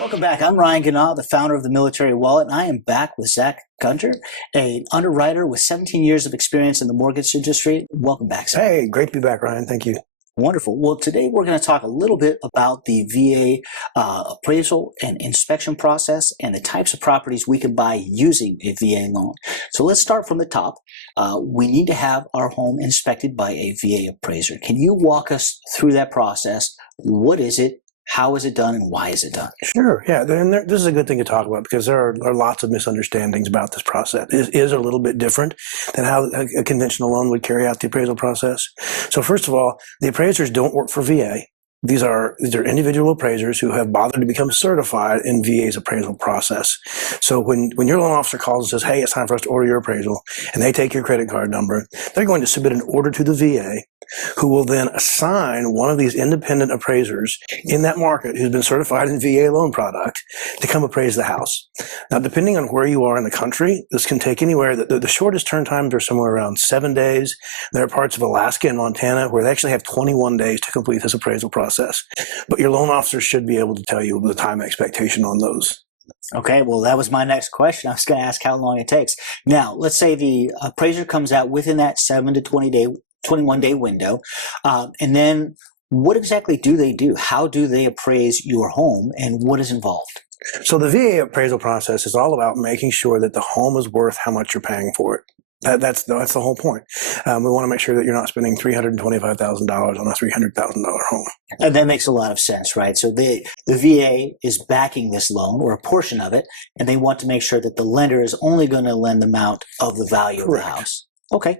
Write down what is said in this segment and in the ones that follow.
Welcome back. I'm Ryan Ganaw, the founder of the Military Wallet, and I am back with Zach Gunter, an underwriter with 17 years of experience in the mortgage industry. Welcome back, Zach. Hey, great to be back, Ryan. Thank you. Wonderful. Well, today we're going to talk a little bit about the VA appraisal and inspection process and the types of properties we can buy using a VA loan. So let's start from the top. We need to have our home inspected by a VA appraiser. Can you walk us through that process? What is it? How is it done, and why is it done? Sure, yeah. This is a good thing to talk about because there are lots of misunderstandings about this process. It is a little bit different than how a conventional loan would carry out the appraisal process. So first of all, the appraisers don't work for VA. These are individual appraisers who have bothered to become certified in VA's appraisal process. So when your loan officer calls and says, hey, it's time for us to order your appraisal, and they take your credit card number, they're going to submit an order to the VA, who will then assign one of these independent appraisers in that market who's been certified in VA loan product to come appraise the house. Now, depending on where you are in the country, this can take anywhere. The shortest turn times are somewhere around 7 days. There are parts of Alaska and Montana where they actually have 21 days to complete this appraisal process. But your loan officer should be able to tell you the time expectation on those. Okay, well, that was my next question. I was going to ask how long it takes. Now, let's say the appraiser comes out within that 7 to 21-day window, and then what exactly do they do? How do they appraise your home, and what is involved? So the VA appraisal process is all about making sure that the home is worth how much you're paying for it. That's the whole point. We want to make sure that you're not spending $325,000 on a $300,000 home. And that makes a lot of sense, right? So the VA is backing this loan, or a portion of it, and they want to make sure that the lender is only going to lend the amount of the value Correct. of the house. Okay,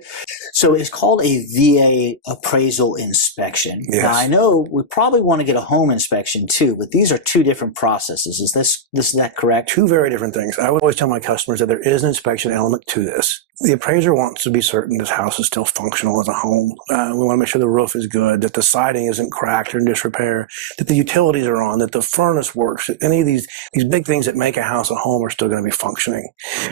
so it's called a VA appraisal inspection. Yes. Now, I know we probably want to get a home inspection too, but these are two different processes. Is that correct? Two very different things. I would always tell my customers that there is an inspection element to this. The appraiser wants to be certain this house is still functional as a home. We want to make sure the roof is good, that the siding isn't cracked or in disrepair, that the utilities are on, that the furnace works, that any of these big things that make a house a home are still going to be functioning.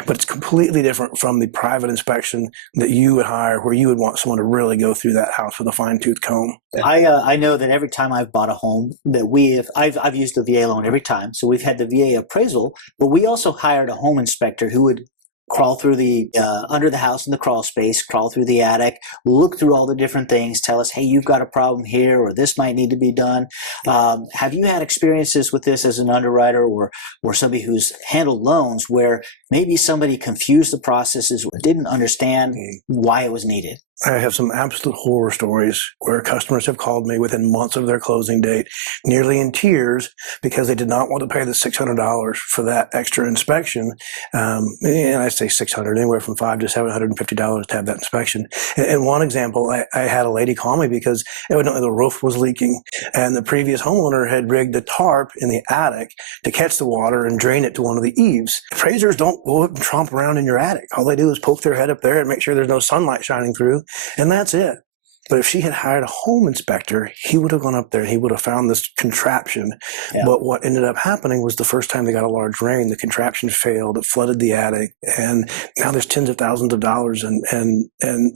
But it's completely different from the private inspection that you would hire, where you would want someone to really go through that house with a fine-tooth comb. I know that every time I've bought a home that I've used the VA loan every time. So we've had the VA appraisal, but we also hired a home inspector who would crawl through the under the house in the crawl space, crawl through the attic, look through all the different things, tell us, hey, you've got a problem here, or this might need to be done. Have you had experiences with this as an underwriter or somebody who's handled loans where maybe somebody confused the processes or didn't understand why it was needed? I have some absolute horror stories where customers have called me within months of their closing date, nearly in tears, because they did not want to pay the $600 for that extra inspection. And I say $600, anywhere from $500 to $750 to have that inspection. And one example, I had a lady call me because evidently the roof was leaking, and the previous homeowner had rigged a tarp in the attic to catch the water and drain it to one of the eaves. Appraisers don't go up and tromp around in your attic. All they do is poke their head up there and make sure there's no sunlight shining through. And that's it. But if she had hired a home inspector, he would have gone up there and he would have found this contraption. Yeah. But what ended up happening was the first time they got a large rain, the contraption failed, it flooded the attic, and now there's tens of thousands of dollars and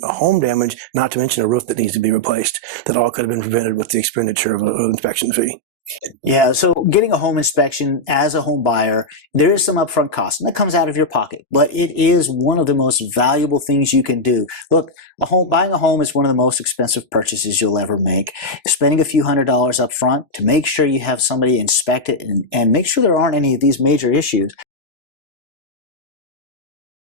home damage, not to mention a roof that needs to be replaced, that all could have been prevented with the expenditure of an inspection fee. Yeah, so getting a home inspection as a home buyer, there is some upfront cost, and that comes out of your pocket, but it is one of the most valuable things you can do. Look, buying a home is one of the most expensive purchases you'll ever make. Spending a few $100s up front to make sure you have somebody inspect it and make sure there aren't any of these major issues